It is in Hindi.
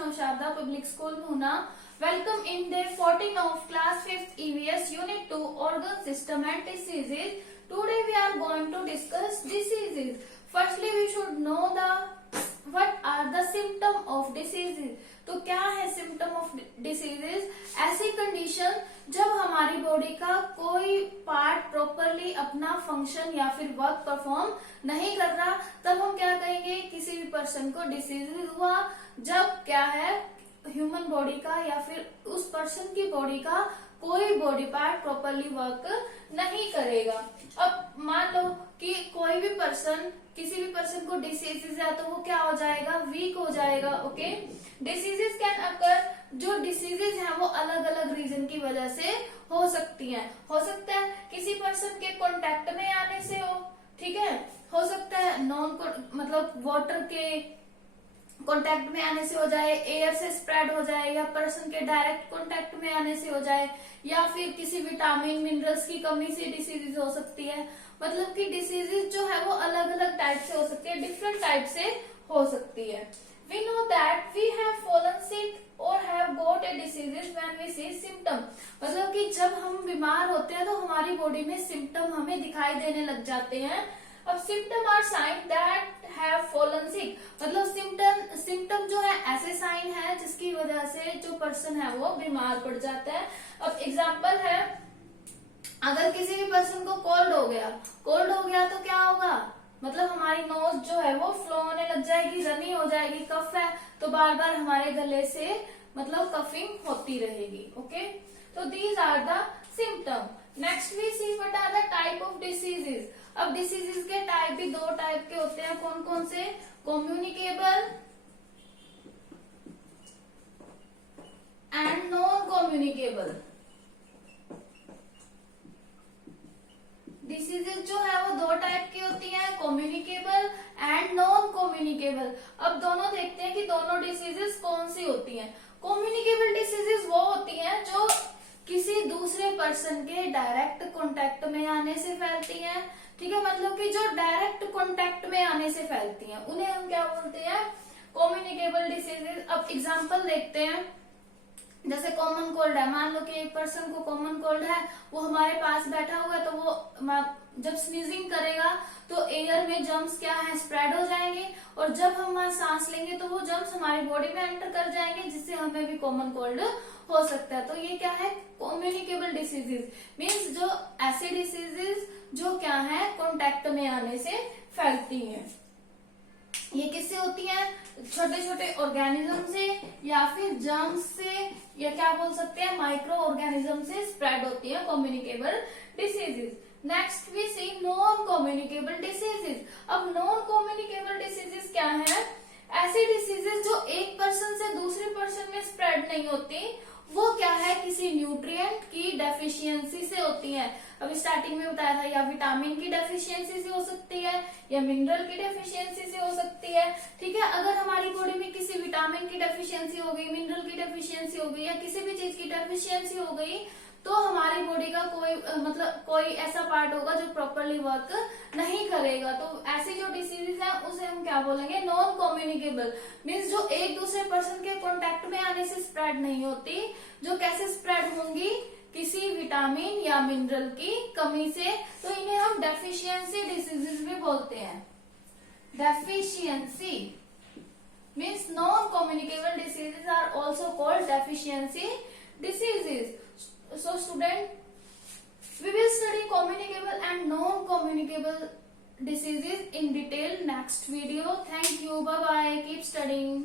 Navshada Public School Bhuna. Welcome in day 14 of class 5th EVS Unit 2 Organ System and Diseases. Today we are going to discuss diseases. Firstly we should know what are the symptom of diseases. तो क्या है सिम्टम ऑफ डिसीजेज? ऐसी कंडीशन जब हमारी बॉडी का कोई पार्ट प्रॉपरली अपना फंक्शन या फिर वर्क परफॉर्म नहीं कर रहा, तब हम क्या कहेंगे? किसी भी पर्सन को डिसीज हुआ जब क्या है ह्यूमन बॉडी का या फिर उस पर्सन की बॉडी का कोई बॉडी पार्ट प्रॉपरली वर्क नहीं करेगा। अब मान लो कि कोई भी पर्सन किसी भी पर्सन को डिसीजेज है तो वो क्या हो जाएगा? वीक हो जाएगा। ओके, डिसीजेज कैन अकर, जो डिसीजेज हैं वो अलग अलग रीजन की वजह से हो सकती हैं। हो सकता है किसी पर्सन के कांटेक्ट में आने से हो, ठीक है, हो सकता है नॉन मतलब वाटर के कांटेक्ट में आने से हो जाए, एयर से स्प्रेड हो जाए, या पर्सन के डायरेक्ट कांटेक्ट में आने से हो जाए, या फिर किसी विटामिन मिनरल्स की कमी से डिसीजेज हो सकती है। मतलब कि डिसीजेज जो है वो अलग अलग टाइप से हो सकती है, डिफरेंट टाइप से हो सकती है। We know that we have fallen sick or have got a diseases when we see symptom। मतलब कि जब हम बीमार होते हैं तो हमारी बॉडी में सिम्टम हमें दिखाई देने लग जाते हैं। अब symptom are sign that have fallen sick, मतलब सिम्टम जो है ऐसे साइन है जिसकी वजह से जो पर्सन है वो बीमार पड़ जाता है। अब एग्जाम्पल है, अगर किसी भी पर्सन को कोल्ड हो गया तो क्या होगा? मतलब हमारी नोज जो है वो फ्लो होने लग जाएगी, रनी हो जाएगी। कफ है तो बार बार हमारे गले से मतलब कफिंग होती रहेगी। ओके, तो these are the symptom. Next we see what are the type of diseases. अब डिसीजेज के टाइप भी दो टाइप के होते हैं। कौन कौन से? Communicable and non communicable. Diseases जो है वो दो टाइप की होती हैं, कम्युनिकेबल एंड नॉन कम्युनिकेबल। अब दोनों देखते हैं कि दोनों डिसीजेज कौन सी होती हैं। कम्युनिकेबल डिसीजेज वो होती हैं जो किसी दूसरे पर्सन के डायरेक्ट कांटेक्ट में आने से फैलती हैं, ठीक है, मतलब कि जो डायरेक्ट कांटेक्ट में आने से फैलती हैं उन्हें हम क्या बोलते हैं? Communicable diseases. अब एग्जांपल देखते हैं, जैसे कॉमन कोल्ड है। मान लो कि एक पर्सन को कॉमन कोल्ड है, वो हमारे पास बैठा हुआ है, तो वो जब स्नीजिंग करेगा तो एयर में जर्म्स क्या है? स्प्रेड हो जाएंगे, और जब हम वहां सांस लेंगे तो वो जर्म्स हमारी बॉडी में एंटर कर जाएंगे, जिससे हमें भी कॉमन कोल्ड हो सकता है। तो ये क्या है? कम्युनिकेबल डिसीजेज मीन्स जो ऐसे डिसीजेज जो क्या है कॉन्टेक्ट में आने से फैलती हैं। ये किससे होती हैं? छोटे छोटे ऑर्गेनिज्म से या फिर जर्म्स से, या क्या बोल सकते हैं माइक्रो ऑर्गेनिज्म से स्प्रेड होती है communicable diseases. Next we see non communicable diseases. अब नॉन कम्युनिकेबल डिसीजेज क्या है? ऐसी डिसीजेज जो एक पर्सन से दूसरे पर्सन में स्प्रेड नहीं होती, वो क्या है? किसी न्यूट्रिएंट की डेफिशिएंसी से होती है। अभी स्टार्टिंग में बताया था, या विटामिन की डेफिशिएंसी से हो सकती है, या मिनरल की डेफिशिएंसी से हो सकती है, ठीक है। अगर हमारी बॉडी में किसी विटामिन की डेफिशिएंसी हो गई, मिनरल की डेफिशिएंसी हो गई, या किसी भी चीज की डेफिशिएंसी हो गई, तो हमारी बॉडी का कोई ऐसा पार्ट होगा जो प्रॉपरली वर्क नहीं करेगा। तो ऐसी जो डिसीजेज है उसे हम क्या बोलेंगे? नॉन कम्युनिकेबल मीन्स जो एक दूसरे पर्सन के कांटेक्ट में आने से स्प्रेड नहीं होती, जो कैसे स्प्रेड होंगी? किसी विटामिन या मिनरल की कमी से। तो इन्हें हम डेफिशिएंसी डिसीजेज भी बोलते हैं। Deficiency means non communicable diseases are also called deficiency diseases. So student, we will study communicable and non-communicable diseases in detail next video. Thank you. Bye bye. Keep studying.